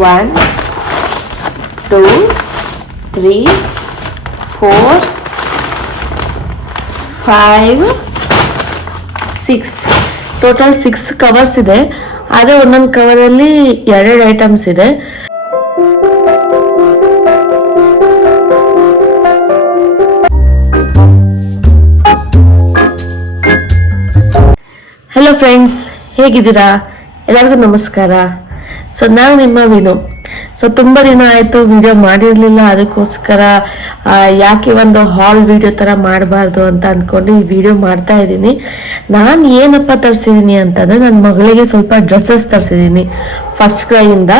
1 2 3 4 5 6 total 6 covers ಇದೆ. ಆದರೆ ಒಂದೊಂದು ಕವರಲ್ಲಿ 2 ಐಟಮ್ಸ್ ಇದೆ. ಹಲೋ ಫ್ರೆಂಡ್ಸ್, ಹೇಗಿದ್ದೀರಾ? ಎಲ್ಲರಿಗೂ ನಮಸ್ಕಾರ. ಸೊ ನಾನು ನಿಮ್ಮ ವಿನು. ಸೊ ತುಂಬ ದಿನ ಆಯಿತು ವಿಡಿಯೋ ಮಾಡಿರಲಿಲ್ಲ. ಅದಕ್ಕೋಸ್ಕರ ಯಾಕೆ ಒಂದು ಹಾಲ್ ವಿಡಿಯೋ ಥರ ಮಾಡಬಾರ್ದು ಅಂತ ಅಂದ್ಕೊಂಡು ಈ ವಿಡಿಯೋ ಮಾಡ್ತಾ ಇದ್ದೀನಿ. ನಾನು ಏನಪ್ಪ ತರಿಸಿದ್ದೀನಿ ಅಂತಂದರೆ ನನ್ನ ಮಗಳಿಗೆ ಸ್ವಲ್ಪ ಡ್ರೆಸ್ಸಸ್ ತರಿಸಿದ್ದೀನಿ. ಫಸ್ಟ್ ಕ್ರೈಯಿಂದ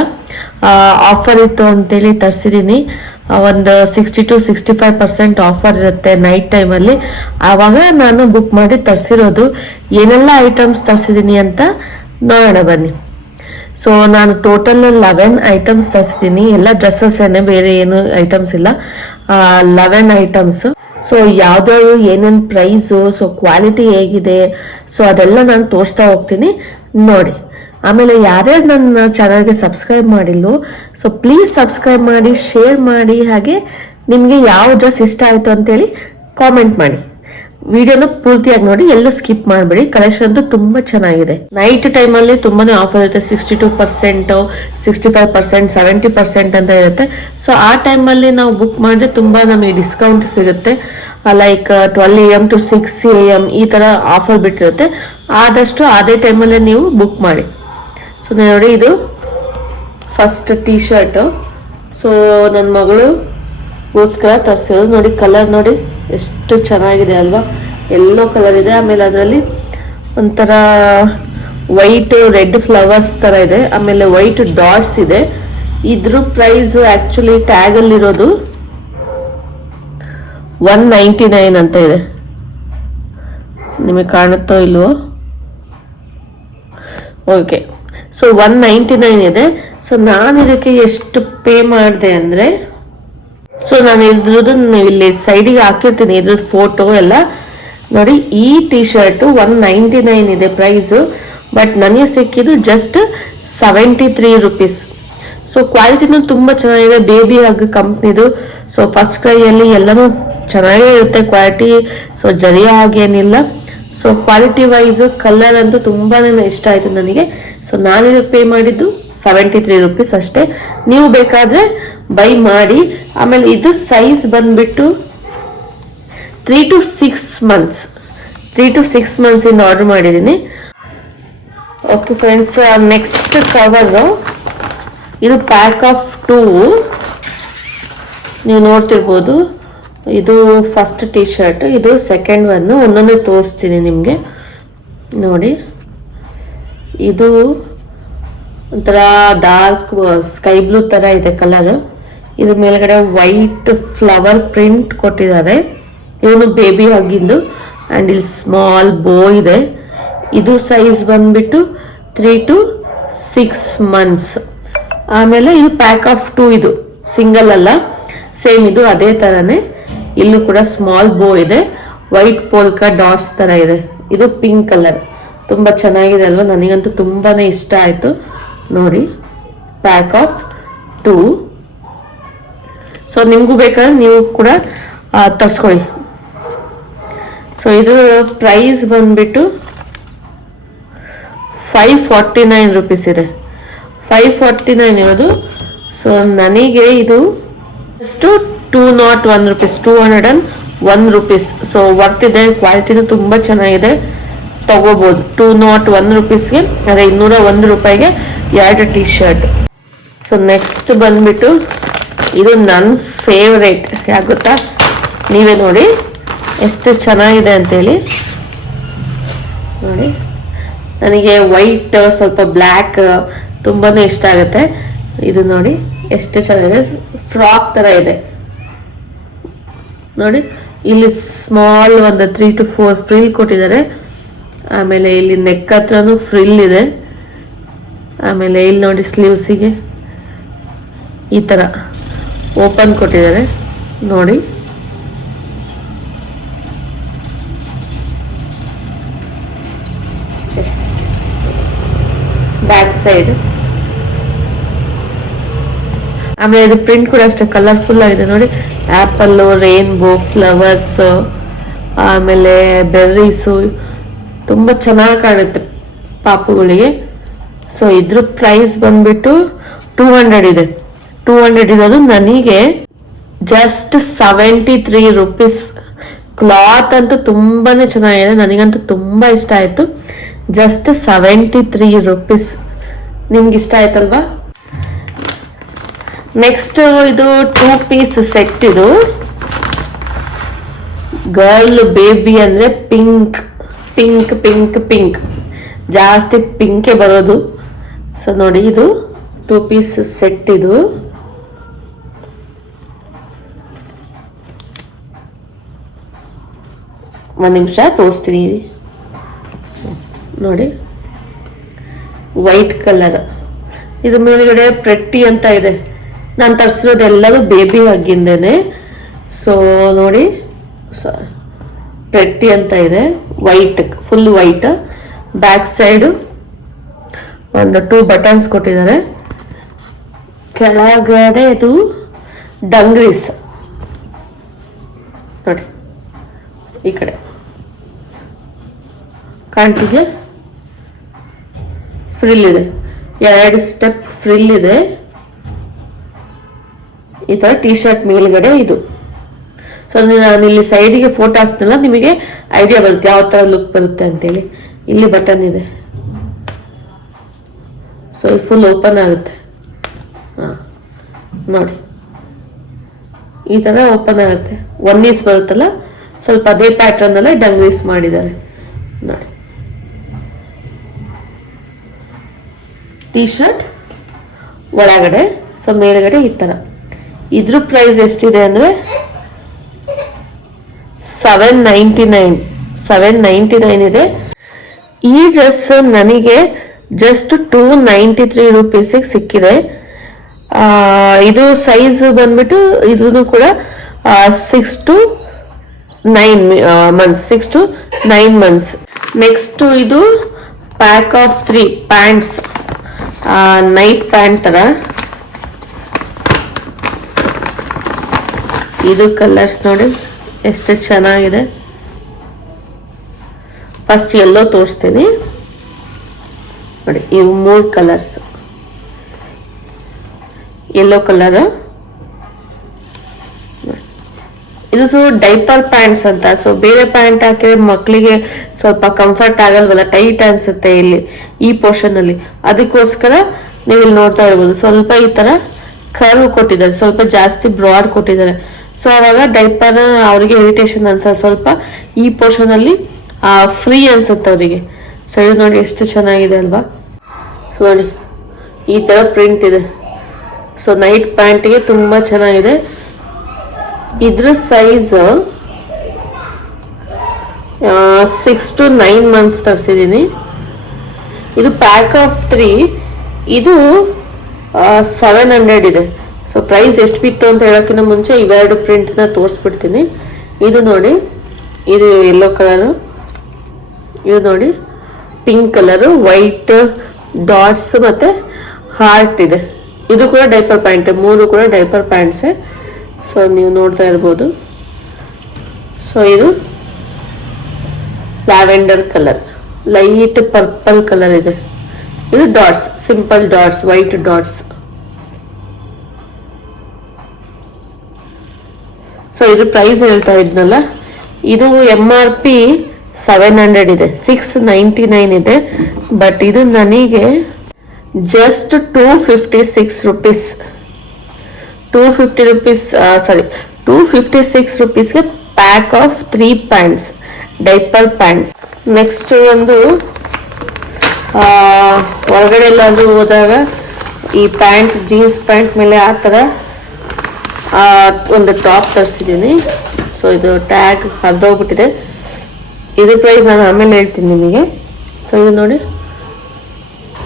ಆಫರ್ ಇತ್ತು ಅಂತೇಳಿ ತರಿಸಿದ್ದೀನಿ. ಒಂದು 60-65% ಆಫರ್ ಇರುತ್ತೆ ನೈಟ್ ಟೈಮಲ್ಲಿ. ಆವಾಗ ನಾನು ಬುಕ್ ಮಾಡಿ ತರಿಸಿರೋದು. ಏನೆಲ್ಲ ಐಟಮ್ಸ್ ತರಿಸಿದ್ದೀನಿ ಅಂತ ನೋಡೋಣ ಬನ್ನಿ. ಸೊ ನಾನು ಟೋಟಲ್ 11 ಐಟಮ್ಸ್ ತರಿಸಿದ್ದೀನಿ. ಎಲ್ಲ ಡ್ರೆಸ್ಸಸ್ ಏನೇ, ಬೇರೆ ಏನು ಐಟಮ್ಸ್ ಇಲ್ಲ. 11 ಐಟಮ್ಸ್. ಸೊ ಯಾವ್ದಾದ್ರು ಏನೇನು ಪ್ರೈಸು, ಸೊ ಕ್ವಾಲಿಟಿ ಹೇಗಿದೆ, ಸೊ ಅದೆಲ್ಲ ನಾನು ತೋರಿಸ್ತಾ ಹೋಗ್ತೀನಿ, ನೋಡಿ. ಆಮೇಲೆ ಯಾರ್ಯಾರು ನನ್ನ ಚಾನಲ್ಗೆ ಸಬ್ಸ್ಕ್ರೈಬ್ ಮಾಡಿಲ್ಲೋ, ಸೊ ಪ್ಲೀಸ್ ಸಬ್ಸ್ಕ್ರೈಬ್ ಮಾಡಿ, ಶೇರ್ ಮಾಡಿ, ಹಾಗೆ ನಿಮಗೆ ಯಾವ ಡ್ರೆಸ್ ಇಷ್ಟ ಆಯಿತು ಅಂತೇಳಿ ಕಾಮೆಂಟ್ ಮಾಡಿ. ವಿಡಿಯೋನ ಪೂರ್ತಿಯಾಗಿ ನೋಡಿ, ಎಲ್ಲೂ ಸ್ಕಿಪ್ ಮಾಡಬೇಡಿ. ಕಲೆಕ್ಷನ್ ಅಂತೂ ತುಂಬ ಚೆನ್ನಾಗಿದೆ. ನೈಟ್ ಟೈಮಲ್ಲಿ ತುಂಬಾನೇ ಆಫರ್ ಇರುತ್ತೆ. 62%, 65%, 70% ಅಂತ ಇರುತ್ತೆ. ಸೊ ಆ ಟೈಮಲ್ಲಿ ನಾವು ಬುಕ್ ಮಾಡಿದ್ರೆ ತುಂಬ ನಮಗೆ ಡಿಸ್ಕೌಂಟ್ ಸಿಗುತ್ತೆ. ಲೈಕ್ 12 AM to 6 AM ಈ ಥರ ಆಫರ್ ಬಿಟ್ಟಿರುತ್ತೆ. ಆದಷ್ಟು ಅದೇ ಟೈಮಲ್ಲೇ ನೀವು ಬುಕ್ ಮಾಡಿ. ಸೊ ನೋಡಿ, ಇದು ಫಸ್ಟ್ ಟೀ ಶರ್ಟು. ಸೊ ನನ್ನ ಮಗಳಿಗೋಸ್ಕರ ತರಿಸಿರೋದು. ನೋಡಿ, ಕಲರ್ ನೋಡಿ ಎಷ್ಟು ಚೆನ್ನಾಗಿದೆ ಅಲ್ವಾ, ಎಲ್ಲೋ ಕಲರ್ ಇದೆ. ಆಮೇಲೆ ಅದರಲ್ಲಿ ಒಂಥರ ವೈಟ್ ರೆಡ್ ಫ್ಲವರ್ಸ್ ಥರ ಇದೆ. ಆಮೇಲೆ ವೈಟ್ ಡಾಟ್ಸ್ ಇದೆ. ಇದ್ರ ಪ್ರೈಸ್ ಆ್ಯಕ್ಚುಲಿ ಟ್ಯಾಗಲ್ಲಿರೋದು 199 ಅಂತ ಇದೆ. ನಿಮಗೆ ಕಾಣುತ್ತೋ ಇಲ್ವೋ? ಓಕೆ, ಸೊ 199 ಇದೆ. ಸೊ ನಾನು ಇದಕ್ಕೆ ಎಷ್ಟು ಪೇ ಮಾಡಿದೆ ಅಂದರೆ, ಸೊ ನಾನು ಇದ್ರದ್ದು ಇಲ್ಲಿ ಸೈಡಿಗೆ ಹಾಕಿರ್ತೀನಿ ಇದ್ರದ್ದು ಫೋಟೋ ಎಲ್ಲ ನೋಡಿ. ಈ ಟೀ ಶರ್ಟು 199 ಇದೆ ಪ್ರೈಸು, ಬಟ್ ನನಗೆ ಸಿಕ್ಕಿದ್ದು ಜಸ್ಟ್ 73 ರುಪೀಸ್. ಸೊ ಕ್ವಾಲಿಟಿನೂ ತುಂಬ ಚೆನ್ನಾಗಿದೆ. ಬೇಬಿ ಹಗ್ ಕಂಪ್ನಿದು. ಸೊ ಫಸ್ಟ್ ಕ್ರೈಯಲ್ಲಿ ಎಲ್ಲನೂ ಚೆನ್ನಾಗೇ ಇರುತ್ತೆ ಕ್ವಾಲಿಟಿ. ಸೊ ಜರಿಯ ಹಾಗೇನಿಲ್ಲ. ಸೊ ಕ್ವಾಲಿಟಿ ವೈಸು ಕಲರ್ ಅಂತೂ ತುಂಬಾ ಇಷ್ಟ ಆಯಿತು ನನಗೆ. ಸೊ ನಾನಿದಕ್ಕೆ ಪೇ ಮಾಡಿದ್ದು 73 ರುಪೀಸ್ ಅಷ್ಟೇ. ನೀವು ಬೇಕಾದರೆ ಬೈ ಮಾಡಿ. ಆಮೇಲೆ ಇದು ಸೈಜ್ ಬಂದ್ಬಿಟ್ಟು 3 to 6 months, 3 to 6 months ಇಂದ ಆರ್ಡರ್ ಮಾಡಿದ್ದೀನಿ. Okay friends, next cover. ಇದು ಪ್ಯಾಕ್ ಆಫ್ 2 ನೀವು ನೋಡ್ತಿರ್ಬೋದು. ಇದು ಫಸ್ಟ್ ಟೀ ಶರ್ಟ್, ಇದು ಸೆಕೆಂಡ್ ಒನ್ನು. ಒಂದೊಂದೇ ತೋರಿಸ್ತೀನಿ ನಿಮಗೆ ನೋಡಿ. ಇದು ಒಂಥರ ಡಾರ್ಕ್ ಸ್ಕೈ ಬ್ಲೂ ಥರ ಇದೆ ಕಲರ್. ಇದ್ರ ಮೇಲ್ಗಡೆ ವೈಟ್ ಫ್ಲವರ್ ಪ್ರಿಂಟ್ ಕೊಟ್ಟಿದ್ದಾರೆ. ಇವನು ಬೇಬಿ ಆಗಿದ್ದು. ಆ್ಯಂಡ್ ಇಲ್ಲಿ ಸ್ಮಾಲ್ ಬೋ ಇದೆ. ಇದು ಸೈಜ್ ಬಂದ್ಬಿಟ್ಟು 3 to 6 months. ಆಮೇಲೆ ಇದು ಪ್ಯಾಕ್ ಆಫ್ 2, ಇದು ಸಿಂಗಲ್ ಅಲ್ಲ, ಸೇಮ್ ಇದು ಅದೇ ಥರನೇ. ಇಲ್ಲೂ ಕೂಡ ಸ್ಮಾಲ್ ಬೋ ಇದೆ. ವೈಟ್ ಪೋಲ್ಕಾ ಡಾಟ್ಸ್ ಥರ ಇದೆ. ಇದು ಪಿಂಕ್ ಕಲರ್. ತುಂಬ ಚೆನ್ನಾಗಿದೆ ಅಲ್ವಾ? ನನಗಂತೂ ತುಂಬಾ ಇಷ್ಟ ಆಯಿತು ನೋಡಿ. Pack of 2. ಸೊ ನಿಮಗೂ ಬೇಕಾದ್ರೆ ನೀವು ಕೂಡ ತರಿಸ್ಕೊಳ್ಳಿ. ಸೊ ಇದು ಪ್ರೈಸ್ ಬಂದ್ಬಿಟ್ಟು 549 ರುಪೀಸ್ ಇದೆ. 549 ಇರೋದು. ಸೊ ನನಗೆ ಇದು ಎಷ್ಟು 201 ರುಪೀಸ್, 201 ರುಪೀಸ್. ಸೊ ವರ್ತ್ ಇದೆ. ಕ್ವಾಲಿಟಿನೂ ತುಂಬ ಚೆನ್ನಾಗಿದೆ, ತಗೋಬೋದು. 201 ರುಪೀಸ್ಗೆ, ಅದೇ 201 ರೂಪಾಯಿಗೆ 2 ಟೀ ಶರ್ಟ್. ಸೊ ನೆಕ್ಸ್ಟ್ ಬಂದ್ಬಿಟ್ಟು ಇದು ನನ್ನ ಫೇವ್ರೇಟ್. ಯಾಕೆ ಗೊತ್ತಾ? ನೀವೇ ನೋಡಿ ಎಷ್ಟು ಚೆನ್ನಾಗಿದೆ ಅಂತೇಳಿ. ನೋಡಿ, ನನಗೆ ವೈಟ್ ಸ್ವಲ್ಪ ಬ್ಲ್ಯಾಕ್ ತುಂಬಾ ಇಷ್ಟ ಆಗುತ್ತೆ. ಇದು ನೋಡಿ ಎಷ್ಟು ಚೆನ್ನಾಗಿದೆ. ಫ್ರಾಕ್ ಥರ ಇದೆ ನೋಡಿ. ಇಲ್ಲಿ ಸ್ಮಾಲ್ ಒಂದು 3 to 4 ಫ್ರಿಲ್ ಕೊಟ್ಟಿದ್ದಾರೆ. ಆಮೇಲೆ ಇಲ್ಲಿ ನೆಕ್ ಹತ್ರನೂ ಫ್ರಿಲ್ ಇದೆ. ಆಮೇಲೆ ಇಲ್ಲಿ ನೋಡಿ ಸ್ಲೀವ್ಸಿಗೆ ಈ ಥರ ಓಪನ್ ಕೊಟ್ಟಿದ್ದಾರೆ ನೋಡಿ. ಬ್ಯಾಕ್ ಸೈಡ್ ಆಮೇಲೆ ಇದು ಪ್ರಿಂಟ್ ಕೂಡ ಅಷ್ಟೇ ಕಲರ್ಫುಲ್ ಆಗಿದೆ ನೋಡಿ. ಆ್ಯಪಲ್ಲು, ರೇನ್ಬೋ, ಫ್ಲವರ್ಸ್, ಆಮೇಲೆ ಬೆರ್ರೀಸು ತುಂಬ ಚೆನ್ನಾಗಿ ಕಾಣುತ್ತೆ ಪಾಪುಗಳಿಗೆ. ಸೊ ಇದ್ರ ಪ್ರೈಸ್ ಬಂದ್ಬಿಟ್ಟು 200 ಇದೆ. 200 ಇರೋದು ನನಗೆ ಜಸ್ಟ್ 73 ರುಪೀಸ್. ಕ್ಲಾತ್ ಅಂತೂ ತುಂಬಾನೇ ಚೆನ್ನಾಗಿದೆ, ನನಗಂತೂ ತುಂಬ ಇಷ್ಟ ಆಯಿತು. Just 73 rupees. ನಿಮ್ಗೆ ಇಷ್ಟ ಆಯ್ತಲ್ವಾ? ನೆಕ್ಸ್ಟ್ ಇದು 2 ಪೀಸ್ ಸೆಟ್. ಇದು ಗರ್ಲ್ ಬೇಬಿ ಅಂದ್ರೆ ಪಿಂಕ್ ಪಿಂಕ್ ಪಿಂಕ್ ಪಿಂಕ್, ಜಾಸ್ತಿ ಪಿಂಕೆ ಬರೋದು. ಸೊ ನೋಡಿ, ಇದು 2 ಪೀಸ್ ಸೆಟ್. ಇದು ಒಂದು ನಿಮಿಷ ತೋರಿಸ್ತೀನಿ ನೋಡಿ. ವೈಟ್ ಕಲರ್, ಇದು ಮೇಲ್ಗಡೆ ಪ್ರೆಟ್ಟಿ ಅಂತ ಇದೆ. ನಾನು ತರಿಸಿರೋದು ಎಲ್ಲರೂ ಬೇಬಿ ಹಗ್ಗಿಂದೇನೆ. ಸೊ ನೋಡಿ, ಪ್ರೆಟ್ಟಿ ಅಂತ ಇದೆ, white, full white. Back side ಒಂದು 2 ಬಟನ್ಸ್ ಕೊಟ್ಟಿದ್ದಾರೆ. ಕೆಳಗಡೆ ಇದು ಡಂಗ್ರೀಸ್ ನೋಡಿ, ಈ ಕಡೆ ಕಾಣ್ತಿದ್ಯಾ? ಫ್ರಿಲ್ ಇದೆ, 2 ಸ್ಟೆಪ್ ಫ್ರಿಲ್ ಇದೆ. ಈ ತರ ಟೀ ಶರ್ಟ್ ಮೇಲ್ಗಡೆ ಇದು. ಸೊ ನಾನು ಇಲ್ಲಿ ಸೈಡಿಗೆ ಫೋಟೋ ಹಾಕ್ತಿಲ್ಲ, ನಿಮಗೆ ಐಡಿಯಾ ಬರುತ್ತೆ ಯಾವ ತರ ಲುಕ್ ಬರುತ್ತೆ ಅಂತೇಳಿ. ಇಲ್ಲಿ ಬಟನ್ ಇದೆ, ಸೊ ಇದು ಫುಲ್ ಓಪನ್ ಆಗುತ್ತೆ. ನೋಡಿ, ಈ ತರ ಓಪನ್ ಆಗುತ್ತೆ. 1 ಪೀಸ್ ಬರುತ್ತಲ್ಲ, ಸ್ವಲ್ಪ ಅದೇ ಪ್ಯಾಟರ್ನ್ ಅಲ್ಲ ಡಂಗ್ರೀಸ್ ಮಾಡಿದ್ದಾರೆ ನೋಡಿ. ಟೀ ಶರ್ಟ್ ಒಳಗಡೆ, ಸೊ ಮೇಲ್ಗಡೆ ಈ ತರ. ಇದ್ರ ಪ್ರೈಸ್ ಎಷ್ಟಿದೆ ಅಂದ್ರೆ 799 ಇದೆ. ಈ ಡ್ರೆಸ್ ನನಗೆ ಜಸ್ಟ್ 293 ರುಪೀಸಿಗೆ ಸಿಕ್ಕಿದೆ. ಇದು ಸೈಜ್ ಬಂದ್ಬಿಟ್ಟು ಇದೂ ಕೂಡ 6 to 9 ಮಂತ್ಸ್. ನೆಕ್ಸ್ಟ್ ಇದು pack of 3 pants, night pant ತರ. ಇದು ಕಲರ್ಸ್ ನೋಡಿ ಎಷ್ಟು ಚೆನ್ನಾಗಿದೆ. ಫಸ್ಟ್ ಯೆಲ್ಲೋ ತೋರಿಸ್ತೀನಿ ನೋಡಿ. ಇವು 3 ಕಲರ್ಸ್. ಯೆಲ್ಲೋ ಕಲರ್, ಇದು ಡೈಪರ್ ಪ್ಯಾಂಟ್ಸ್ ಅಂತ. ಸೊ ಬೇರೆ ಪ್ಯಾಂಟ್ ಹಾಕಿದ್ರೆ ಮಕ್ಕಳಿಗೆ ಸ್ವಲ್ಪ ಕಂಫರ್ಟ್ ಆಗಲ್ವಲ್ಲ, ಟೈಟ್ ಅನ್ಸುತ್ತೆ ಇಲ್ಲಿ ಈ ಪೋರ್ಷನ್ ಅಲ್ಲಿ. ಅದಕ್ಕೋಸ್ಕರ ನೀವು ಇಲ್ಲಿ ನೋಡ್ತಾ ಇರ್ಬೋದು, ಸ್ವಲ್ಪ ಈ ತರ ಕರ್ವ್ ಕೊಟ್ಟಿದ್ದಾರೆ, ಸ್ವಲ್ಪ ಜಾಸ್ತಿ ಬ್ರಾಡ್ ಕೊಟ್ಟಿದ್ದಾರೆ. ಸೊ ಅವಾಗ ಡೈಪರ್ ಅವರಿಗೆ ಇರಿಟೇಷನ್ ಅನ್ಸಲ್ಲ, ಸ್ವಲ್ಪ ಈ ಪೋರ್ಷನ್ ಅಲ್ಲಿ ಫ್ರೀ ಅನ್ಸುತ್ತೆ ಅವರಿಗೆ. ಸೊ ಇದು ನೋಡಿ ಎಷ್ಟು ಚೆನ್ನಾಗಿದೆ ಅಲ್ವಾ? ಸೊ ನೋಡಿ, ಈ ತರ ಪ್ರಿಂಟ್ ಇದೆ. ಸೊ ನೈಟ್ ಪ್ಯಾಂಟ್ಗೆ ತುಂಬಾ ಚೆನ್ನಾಗಿದೆ. ಇದ್ರ ಸೈಜ್ 6 to 9 ಮಂತ್ಸ್ ತರಿಸಿದ್ದೀನಿ. ಇದು ಪ್ಯಾಕ್ ಆಫ್ 3, ಇದು 700 ಇದೆ. ಸೊ ಪ್ರೈಸ್ ಎಷ್ಟು ಬಿತ್ತು ಅಂತ ಹೇಳೋಕ್ಕಿಂತ ಮುಂಚೆ ಇವೆರಡು ಪ್ರಿಂಟ್ನ ತೋರಿಸ್ಬಿಡ್ತೀನಿ. ಇದು ನೋಡಿ, ಇದು ಯೆಲ್ಲೋ ಕಲರು, ಇದು ನೋಡಿ ಪಿಂಕ್ ಕಲರು, ವೈಟ್ ಡಾಟ್ಸ್ ಮತ್ತೆ ಹಾರ್ಟ್ ಇದೆ. ಇದು ಕೂಡ ಡೈಪರ್ ಪ್ಯಾಂಟ್, 3 ಕೂಡ ಡೈಪರ್ ಪ್ಯಾಂಟ್ಸೇ. ಸೊ ನೀವು ನೋಡ್ತಾ ಇರ್ಬೋದು. ಸೊ ಇದು lavender colour, light purple colour ಇದೆ. ಇದು dots, simple dots, white dots. So ಇದು ಪ್ರೈಸ್ ಹೇಳ್ತಾ ಇದ್ನಲ್ಲ, ಇದು MRP 700 ಇದೆ, 699 ಇದೆ. ಬಟ್ ಇದು ನನಗೆ ಜಸ್ಟ್ 256 ರುಪೀಸ್. 256 ರುಪೀಸ್ಗೆ pack of 3 pants, diaper pants. Next ಒಂದು ಹೊರಗಡೆ ಎಲ್ಲಾದ್ರೂ ಹೋದಾಗ ಈ ಪ್ಯಾಂಟ್, ಜೀನ್ಸ್ ಪ್ಯಾಂಟ್ ಮೇಲೆ ಆ ಥರ ಒಂದು ಟಾಪ್ ತರಿಸಿದ್ದೀನಿ. ಸೊ ಇದು ಟ್ಯಾಗ್ ಹರಿದೋಗ್ಬಿಟ್ಟಿದೆ. ಇದು ಪ್ರೈಸ್ ನಾನು ಆಮೇಲೆ ಹೇಳ್ತೀನಿ ನಿಮಗೆ. ಸೊ ಇದು ನೋಡಿ,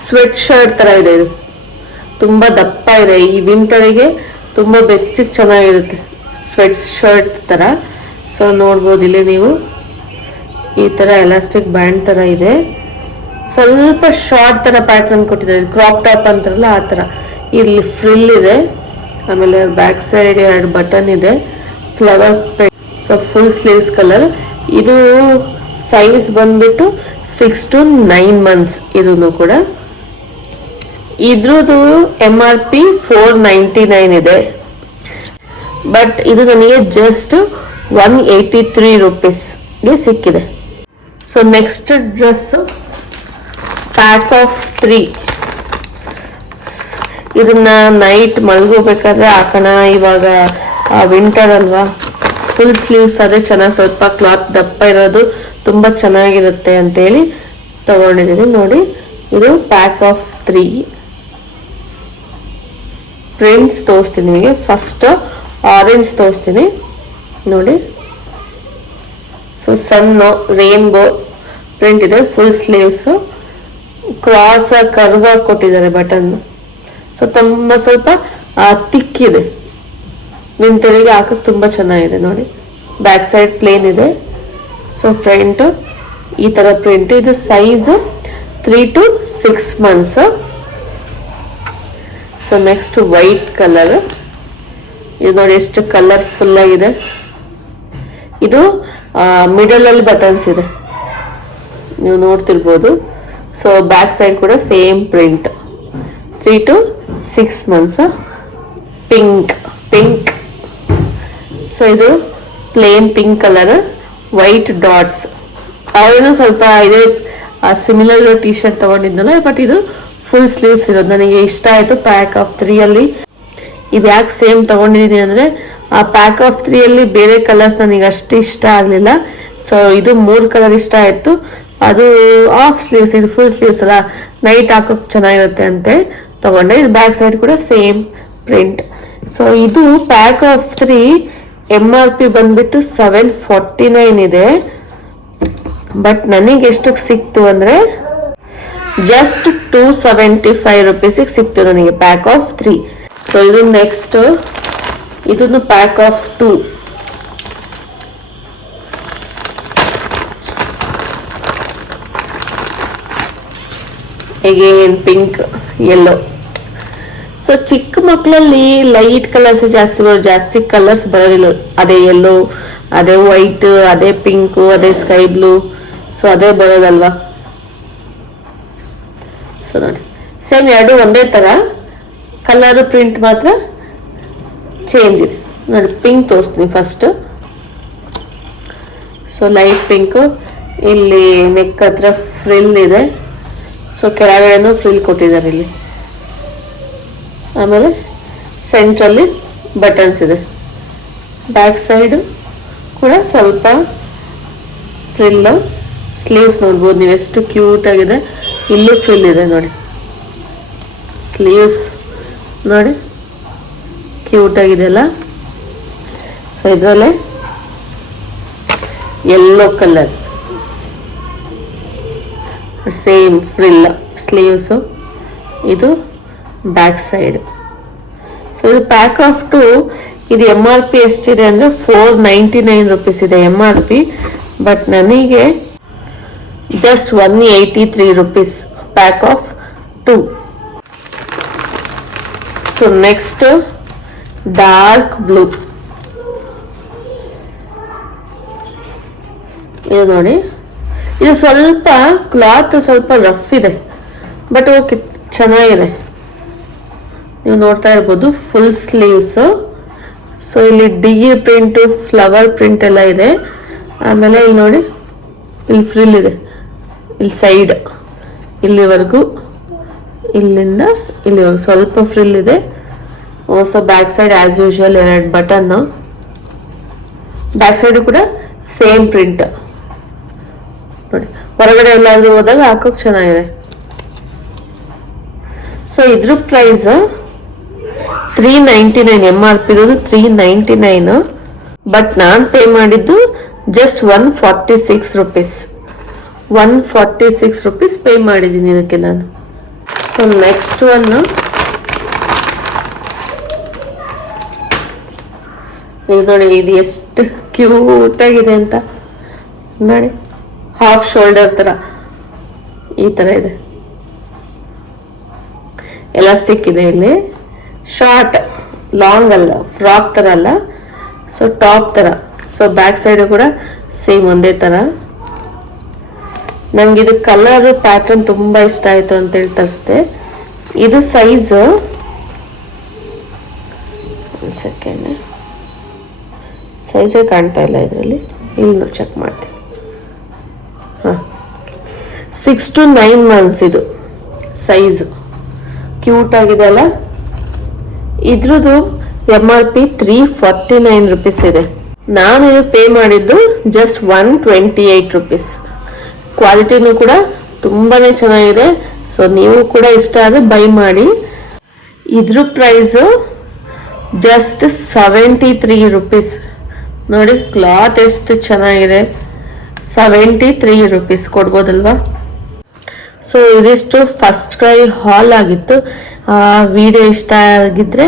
ಸ್ವೆಟ್ ಶರ್ಟ್ ಥರ ಇದೆ. ಇದು ತುಂಬ ದಪ್ಪ ಇದೆ, ಈ ವಿಂಟರಿಗೆ ತುಂಬ ಬೆಚ್ಚಗೆ ಚೆನ್ನಾಗಿರುತ್ತೆ, ಸ್ವೆಟ್ ಶರ್ಟ್ ಥರ. ಸೊ ನೋಡ್ಬೋದು ಇಲ್ಲಿ ನೀವು, ಈ ಥರ ಎಲಾಸ್ಟಿಕ್ ಬ್ಯಾಂಡ್ ಥರ ಇದೆ. ಸ್ವಲ್ಪ ಶಾರ್ಟ್ ಥರ ಪ್ಯಾಟರ್ನ್ ಕೊಟ್ಟಿದ್ದಾರೆ, ಕ್ರಾಪ್ ಟಾಪ್ ಅಂತಾರಲ್ಲ ಆ ಥರ. ಇಲ್ಲಿ ಫ್ರಿಲ್ ಇದೆ, ಆಮೇಲೆ ಬ್ಯಾಕ್ ಸೈಡ್ 2 ಬಟನ್ ಇದೆ, flower print. So full sleeves colour. ಇದು ಸೈಜ್ ಬಂದ್ಬಿಟ್ಟು 6 to 9 months. ಇದನ್ನು ಕೂಡ ಇದ್ರದ್ದು MRP 499 ಇದೆ, ಬಟ್ ಇದು ನನಗೆ ಜಸ್ಟ್ 183 rupeesಗೆ ಸಿಕ್ಕಿದೆ. So next dress pack of 3. ಇದನ್ನ ನೈಟ್ ಮಲ್ಗೋಬೇಕಾದ್ರೆ ಹಾಕೋಣ, ಇವಾಗ ವಿಂಟರ್ ಅಲ್ವಾ. ಫುಲ್ ಸ್ಲೀವ್ಸ್ ಅದೇ ಚೆನ್ನಾಗಿ, ಸ್ವಲ್ಪ ಕ್ಲಾತ್ ದಪ್ಪ ಇರೋದು ತುಂಬ ಚೆನ್ನಾಗಿರುತ್ತೆ ಅಂತೇಳಿ ತಗೊಂಡಿದ್ದೀನಿ. ನೋಡಿ, ಇದು ಪ್ಯಾಕ್ ಆಫ್ 3 ಪ್ರಿಂಟ್ಸ್ ತೋರಿಸ್ತೀನಿ ನಿಮಗೆ. ಫಸ್ಟ್ ಆರೆಂಜ್ ತೋರಿಸ್ತೀನಿ ನೋಡಿ. ಸೊ ಸಣ್ಣ ರೇನ್ಬೋ ಪ್ರಿಂಟ್ ಇದೆ, ಫುಲ್ ಸ್ಲೀವ್ಸ್, ಕ್ರಾಸ್ ಕರ್ವ್ ಕೊಟ್ಟಿದ್ದಾರೆ ಬಟನ್. ಸೊ ತುಂಬ ಸ್ವಲ್ಪ ತಿಕ್ಕಿದೆ, ವಿಂಟರಿಗೆ ಹಾಕಕ್ಕೆ ತುಂಬ ಚೆನ್ನಾಗಿದೆ ನೋಡಿ. ಬ್ಯಾಕ್ ಸೈಡ್ ಪ್ಲೇನ್ ಇದೆ. ಸೊ ಫ್ರಂಟ್ ಈ ಥರ ಪ್ರಿಂಟ್. ಇದು size 3 to 6 months. So next white colour. ಇದು ನೋಡಿ ಎಷ್ಟು ಕಲರ್ಫುಲ್ ಆಗಿದೆ. ಇದು ಮಿಡಲ್ ಅಲ್ಲಿ ಬಟನ್ಸ್ ಇದೆ, ನೀವು ನೋಡ್ತಿರ್ಬೋದು. ಸೊ ಬ್ಯಾಕ್ ಸೈಡ್ ಕೂಡ same print. 3 to 6 months. Pink. So ಇದು plain pink colour, white dots. ಅವೇನೋ ಸ್ವಲ್ಪ ಇದೆ ಸಿಮಿಲರ್ ಟೀ ಶರ್ಟ್ ತಗೊಂಡಿದ್ದಲ್ಲ, ಬಟ್ ಇದು ಫುಲ್ ಸ್ಲೀವ್ಸ್ ಇರೋದು. ನನಗೆ ಇಷ್ಟ ಆಯಿತು ಪ್ಯಾಕ್ ಆಫ್ 3 ಅಲ್ಲಿ. ಇದು ಯಾಕೆ ಸೇಮ್ ತಗೊಂಡಿದ್ದೀನಿ ಅಂದರೆ, ಆ ಪ್ಯಾಕ್ ಆಫ್ 3 ಅಲ್ಲಿ ಬೇರೆ ಕಲರ್ಸ್ ನನಗೆ ಅಷ್ಟು ಇಷ್ಟ ಆಗಲಿಲ್ಲ. ಸೊ ಇದು 3 ಕಲರ್ ಇಷ್ಟ ಆಯಿತು. ಅದು ಆಫ್ ಸ್ಲೀವ್ಸ್, ಇದು ಫುಲ್ ಸ್ಲೀವ್ಸ್ ಅಲ್ಲ, ನೈಟ್ ಹಾಕೋಕೆ ಚೆನ್ನಾಗಿರುತ್ತೆ ಅಂತ ತಗೊಂಡೆ. ಇದು ಬ್ಯಾಕ್ ಸೈಡ್ ಕೂಡ ಸೇಮ್ ಪ್ರಿಂಟ್. ಸೊ ಇದು ಪ್ಯಾಕ್ ಆಫ್ 3 MRP ಬಂದ್ಬಿಟ್ಟು 749 ಇದೆ, ಬಟ್ ನನಗೆ ಎಷ್ಟಕ್ಕೆ ಸಿಕ್ತು ಅಂದರೆ ಜಸ್ಟ್ 275 rupeesಗೆ ಸಿಕ್ತು ನನಗೆ ಪ್ಯಾಕ್ ಆಫ್ 3. ಸೊ ಇದು ನೆಕ್ಸ್ಟ್, ಇದನ್ನು pack of 2. Again pink, yellow. So ಚಿಕ್ಕ ಮಕ್ಕಳಲ್ಲಿ ಲೈಟ್ ಕಲರ್ಸ್ ಜಾಸ್ತಿ ಕಲರ್ಸ್ ಬರೋದಿಲ್ಲ. ಅದೇ ಯೆಲ್ಲೋ, ಅದೇ ವೈಟ್, ಅದೇ ಪಿಂಕು, ಅದೇ ಸ್ಕೈ ಬ್ಲೂ. ಸೊ ಅದೇ ಬರೋದಲ್ವಾ. ಸೊ ನೋಡಿ, ಸೇಮ್ ಎರಡು ಒಂದೇ ಥರ, ಕಲರ್ ಪ್ರಿಂಟ್ ಮಾತ್ರ ಚೇಂಜ್ ಇದೆ ನೋಡಿ. ಪಿಂಕ್ ತೋರಿಸ್ತೀನಿ ಫಸ್ಟ್. ಸೊ ಲೈಟ್ ಪಿಂಕು, ಇಲ್ಲಿ ನೆಕ್ ಹತ್ರ ಫ್ರಿಲ್ ಇದೆ. ಸೊ ಕೆಳಗಡೆನೂ ಫ್ರಿಲ್ ಕೊಟ್ಟಿದ್ದಾರೆ ಇಲ್ಲಿ. ಆಮೇಲೆ ಸೆಂಟ್ರಲ್ಲಿ ಬಟನ್ಸ್ ಇದೆ. ಬ್ಯಾಕ್ ಸೈಡು ಕೂಡ ಸ್ವಲ್ಪ ಫ್ರಿಲ್. ಸ್ಲೀವ್ಸ್ ನೋಡ್ಬೋದು ನೀವು ಎಷ್ಟು ಕ್ಯೂಟ್ ಆಗಿದೆ. ಇಲ್ಲೂ ಫ್ರಿಲ್ ಇದೆ ನೋಡಿ. ಸ್ಲೀವ್ಸ್ ನೋಡಿ ಕ್ಯೂಟ್ ಆಗಿದೆ ಅಲ್ಲ. ಸೊ ಇದರಲ್ಲೇ yellow colour, same frill sleeves. ಇದು ಬ್ಯಾಕ್ ಸೈಡ್. ಸೊ ಇದು ಪ್ಯಾಕ್ ಆಫ್ 2. ಇದು MRP ಎಷ್ಟಿದೆ ಅಂದರೆ 499 rupees ಇದೆ MRP, ಬಟ್ ನನಗೆ just 183 rupees pack of 2. So next dark blue. ಇದು ನೋಡಿ, ಇದು ಸ್ವಲ್ಪ ಕ್ಲಾತ್ ಸ್ವಲ್ಪ ರಫ್ ಇದೆ, ಬಟ್ ಓಕೆ ಚೆನ್ನಾಗಿದೆ. ನೀವು ನೋಡ್ತಾ ಇರ್ಬೋದು ಫುಲ್ ಸ್ಲೀವ್ಸ್. ಸೊ ಇಲ್ಲಿ ಡಿಗಿ ಪ್ರಿಂಟು, ಫ್ಲವರ್ ಪ್ರಿಂಟ್ ಎಲ್ಲ ಇದೆ. ಆಮೇಲೆ ಇಲ್ಲಿ ನೋಡಿ, ಇಲ್ಲಿ ಫ್ರಿಲ್ ಇದೆ, ಇಲ್ಲಿ ಸೈಡ್ ಇಲ್ಲಿವರೆಗೂ, ಇಲ್ಲಿಂದ ಇಲ್ಲಿವರೆಗೂ ಸ್ವಲ್ಪ ಫ್ರಿಲ್ ಇದೆ. So back side as usual 2 button. Back side ಕೂಡ ಸೇಮ್ ಪ್ರಿಂಟ್ ನೋಡಿ. ಹೊರಗಡೆ ಎಲ್ಲಾದ್ರೂ ಹೋದಾಗ ಹಾಕೋಕೆ ಚೆನ್ನಾಗಿದೆ. ಸೊ ಇದ್ರ ಪ್ರೈಸ್ 399. MRP ಇರೋದು 399, ಬಟ್ ನಾನು ಪೇ ಮಾಡಿದ್ದು ಜಸ್ಟ್ 146 rupees. 146 rupees ಪೇ ಮಾಡಿದ್ದೀನಿ ಇದಕ್ಕೆ ನಾನು. ಸೊ ನೆಕ್ಸ್ಟ್ ಒನ್, ಇದು ನೋಡಿ, ಇದು ಎಷ್ಟು ಕ್ಯೂಟ್ ಆಗಿದೆ ಅಂತ ನೋಡಿ. ಹಾಫ್ ಶೋಲ್ಡರ್ ತರ ಈ ತರ ಇದೆ, ಎಲಾಸ್ಟಿಕ್ ಇದೆ. ಇಲ್ಲಿ ಶಾರ್ಟ್ ಲಾಂಗ್ ಅಲ್ಲ, ಫ್ರಾಕ್ ಥರ ಅಲ್ಲ, ಸೊ ಟಾಪ್ ಥರ. ಸೊ ಬ್ಯಾಕ್ ಸೈಡು ಕೂಡ ಸೇಮ್ ಒಂದೇ ಥರ. ನನಗೆ ಇದು ಕಲರ್ ಪ್ಯಾಟರ್ನ್ ತುಂಬ ಇಷ್ಟ ಆಯಿತು ಅಂತೇಳಿ ತರಿಸಿದೆ. ಇದು ಸೈಜು ಒಂದು ಸೆಕೆಂಡ್, ಸೈಜೇ ಕಾಣ್ತಾ ಇಲ್ಲ ಇದರಲ್ಲಿ, ಇಲ್ಲಿ ಚೆಕ್ ಮಾಡ್ತೀನಿ. ಹಾಂ, 6 to 9 months ಇದು ಸೈಜು. ಕ್ಯೂಟ್ ಆಗಿದೆ ಅಲ್ಲ. ಇದ್ರದ್ದು MRP 349 rupees ಇದೆ. ನಾನು ಇದು ಪೇ ಮಾಡಿದ್ದು ಜಸ್ಟ್ 128 rupees. ಕ್ವಾಲಿಟಿನೂ ಕೂಡ ತುಂಬಾ ಚೆನ್ನಾಗಿದೆ. ಸೊ ನೀವು ಕೂಡ ಇಷ್ಟ ಆದರೆ ಬೈ ಮಾಡಿ. ಇದ್ರ ಪ್ರೈಸು ಜಸ್ಟ್ 73 rupees. ನೋಡಿ ಕ್ಲಾತ್ ಎಷ್ಟು ಚೆನ್ನಾಗಿದೆ. 73 rupees ಕೊಡ್ಬೋದಲ್ವಾ. ಸೊ ಇದಿಷ್ಟು ಫಸ್ಟ್ ಕ್ರೈ ಹಾಲ್ ಆಗಿತ್ತು. ವಿಡಿಯೋ ಇಷ್ಟ ಆಗಿದ್ರೆ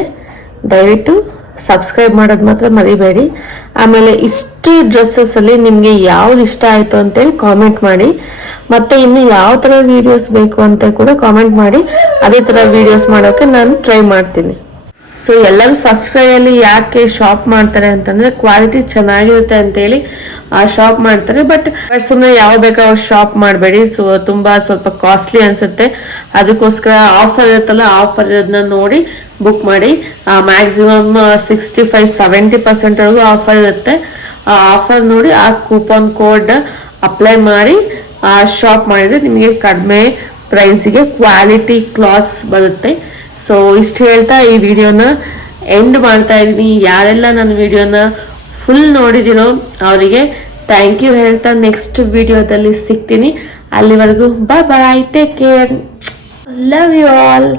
ದಯವಿಟ್ಟು ಸಬ್ಸ್ಕ್ರೈಬ್ ಮಾಡೋದು ಮಾತ್ರ ಮರಿಬೇಡಿ. ಆಮೇಲೆ ಇಷ್ಟು ಡ್ರೆಸ್ಸಸ್ಸಲ್ಲಿ ನಿಮಗೆ ಯಾವ್ದು ಇಷ್ಟ ಆಯಿತು ಅಂತೇಳಿ ಕಾಮೆಂಟ್ ಮಾಡಿ. ಮತ್ತು ಇನ್ನು ಯಾವ ಥರ ವೀಡಿಯೋಸ್ ಬೇಕು ಅಂತ ಕೂಡ ಕಾಮೆಂಟ್ ಮಾಡಿ. ಅದೇ ಥರ ವೀಡಿಯೋಸ್ ಮಾಡೋಕ್ಕೆ ನಾನು ಟ್ರೈ ಮಾಡ್ತೀನಿ. ಸೊ ಎಲ್ಲರೂ ಫಸ್ಟ್ ಕ್ರೈಯಲ್ಲಿ ಯಾಕೆ ಶಾಪ್ ಮಾಡ್ತಾರೆ ಅಂತಂದರೆ ಕ್ವಾಲಿಟಿ ಚೆನ್ನಾಗಿರುತ್ತೆ ಅಂತೇಳಿ ಶಾಪ್ ಮಾಡ್ತಾರೆ. ಬಟ್ ಸುಮ್ಮನೆ ಯಾವ ಬೇಕಾವ ಶಾಪ್ ಮಾಡಬೇಡಿ. ಸೊ ತುಂಬ ಸ್ವಲ್ಪ ಕಾಸ್ಟ್ಲಿ ಅನಿಸುತ್ತೆ. ಅದಕ್ಕೋಸ್ಕರ ಆಫರ್ ಇರುತ್ತಲ್ಲ, ಆಫರ್ ಇರೋದನ್ನ ನೋಡಿ ಬುಕ್ ಮಾಡಿ. ಮ್ಯಾಕ್ಸಿಮಮ್ 65-70% ಆಫರ್ ಇರುತ್ತೆ. ಆ ಆಫರ್ ನೋಡಿ ಆ ಕೂಪನ್ ಕೋಡ್ ಅಪ್ಲೈ ಮಾಡಿ ಶಾಪ್ ಮಾಡಿದರೆ ನಿಮಗೆ ಕಡಿಮೆ ಪ್ರೈಸಿಗೆ ಕ್ವಾಲಿಟಿ ಕ್ಲಾತ್ಸ್ ಬರುತ್ತೆ. ಸೊ ಇಷ್ಟು ಹೇಳ್ತಾ ಈ ವಿಡಿಯೋನ ಎಂಡ್ ಮಾಡ್ತಾ ಇದ್ದೀನಿ. ಯಾರೆಲ್ಲ ನನ್ನ ವಿಡಿಯೋನ ಫುಲ್ ನೋಡಿದಿರೋ ಅವರಿಗೆ ಥ್ಯಾಂಕ್ ಯು ಹೇಳ್ತಾ ನೆಕ್ಸ್ಟ್ ವಿಡಿಯೋದಲ್ಲಿ ಸಿಗ್ತೀನಿ. ಅಲ್ಲಿವರೆಗೂ bye bye, take care, love you all.